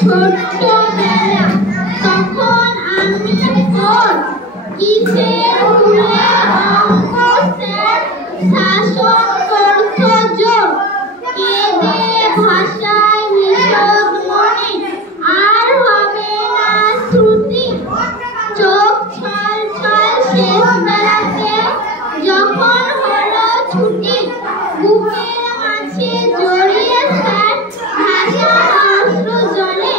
ছোটবেলা তখন আমি তোর কিসের ভুলে অঙ্ক স্যার শাসন করত জোর কেঁদে ভাষায় বিশদ মনে আর হবে না শ্রুতি চোখ ছল ছল শেষ বেলাতে যখন হলো ছুটি বুকের মাঝে জড়িয়ে স্যার ভাষার অশ্রু জলে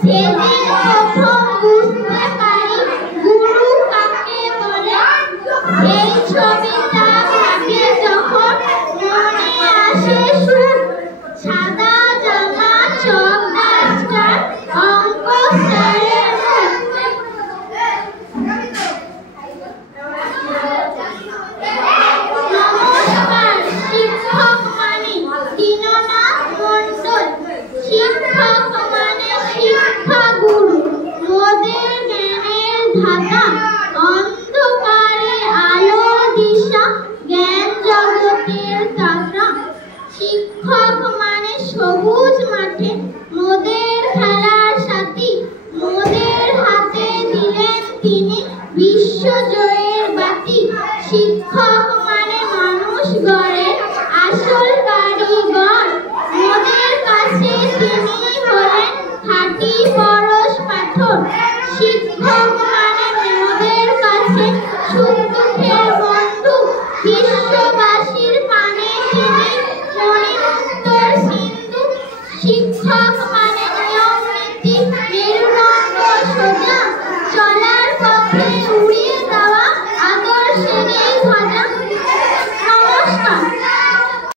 সেদিন প্রথম বুঝতে পারি গুরু কাকে বলে এই ছবিটা ভাবি যখন মনে আসে সুর সাদা জামা চক ডাস্টার অঙ্ক স্যারের নমস্কার শিক্ষক মানে দীননাথ মণ্ডল শিক্ষক মানে শিক্ষা গুরু মোদের জ্ঞানের ধাতা অন্ধকারে আলো দিশা জ্ঞান জগতের দাতা শিক্ষক মানে সবুজ মাঠে মোদের খেলার সাথী মোদের হাতে দিলেন তিনি বিশ্বজয়ের বাতি শিক্ষক মানে মানুষ গড়ে আসল কারিগর মোদের কাছে তিনি হলেন খাঁটি পরশ পাথর শিক্ষক মানে মোদের কাছে সুখ দুঃখের বন্ধু বিশ্ববাসীর পানে তিনি মণিমুক্তর সিন্ধু শিক্ষক